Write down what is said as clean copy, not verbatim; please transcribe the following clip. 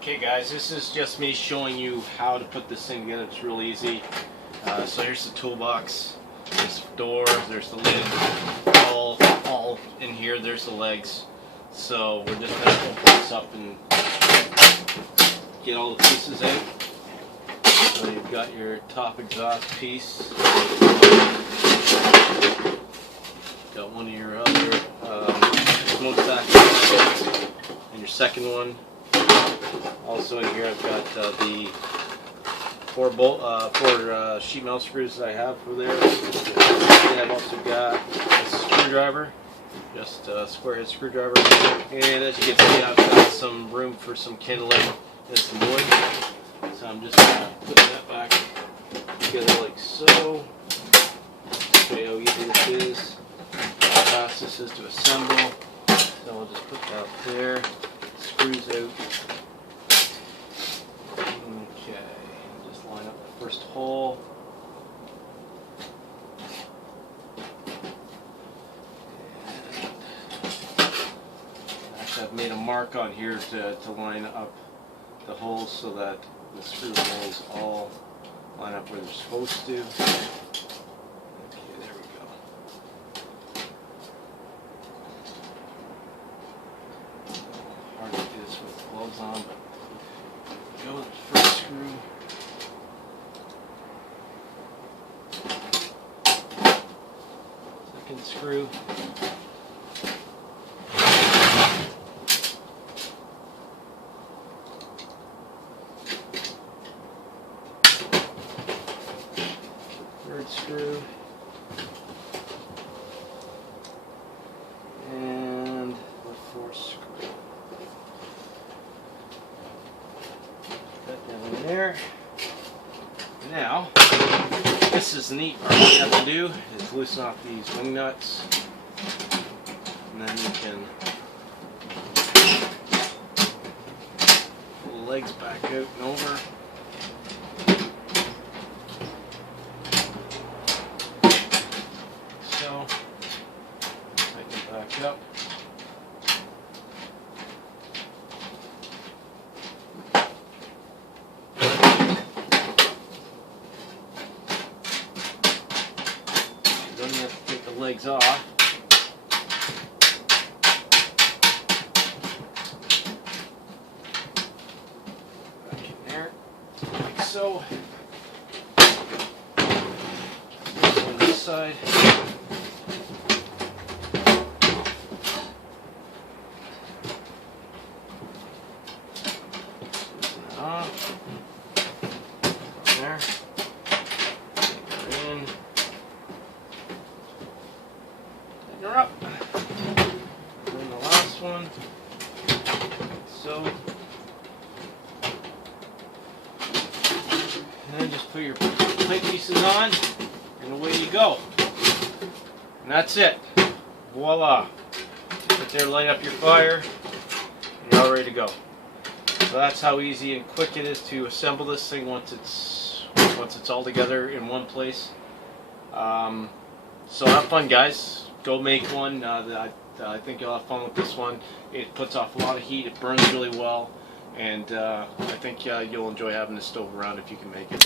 Okay guys, this is just me showing you how to put this thing together. It's real easy. So here's the toolbox. There's the door, there's the lid, all in here. There's the legs. So we're just going to open this up and get all the pieces out. So you've got your top exhaust piece. Got one of your other smokestack and your second one. Also in here I've got the four sheet metal screws that I have for there. And I've also got a screwdriver, just a square head screwdriver. And as you can see, I've got some room for some kindling and some wood. So I'm just going to put that back together like so. Show you how easy this is, how fast this is to assemble. So I'll just put that there, screws out. Okay, just line up the first hole. Actually, I've made a mark on here to line up the holes so that the screw holes all line up where they're supposed to. Okay, there we go. Hard to do this with gloves on, but go with the first screw. Second screw. Third screw. And the fourth screw. That down in there. Now, this is the neat part. What you have to do is loosen off these wing nuts, and then you can pull the legs back out and over. So, tighten it back up. Then you have to take the legs off. Back in there, like so. On this side. Loosen it off. There. Take her in. Tighten her up. And then the last one. So. And then just put your plate pieces on, and away you go. And that's it. Voila. Right there, light up your fire, and you're all ready to go. So that's how easy and quick it is to assemble this thing once it's all together in one place. So have fun, guys. Go make one. I think you'll have fun with this one. It puts off a lot of heat. It burns really well, and I think you'll enjoy having this stove around if you can make it.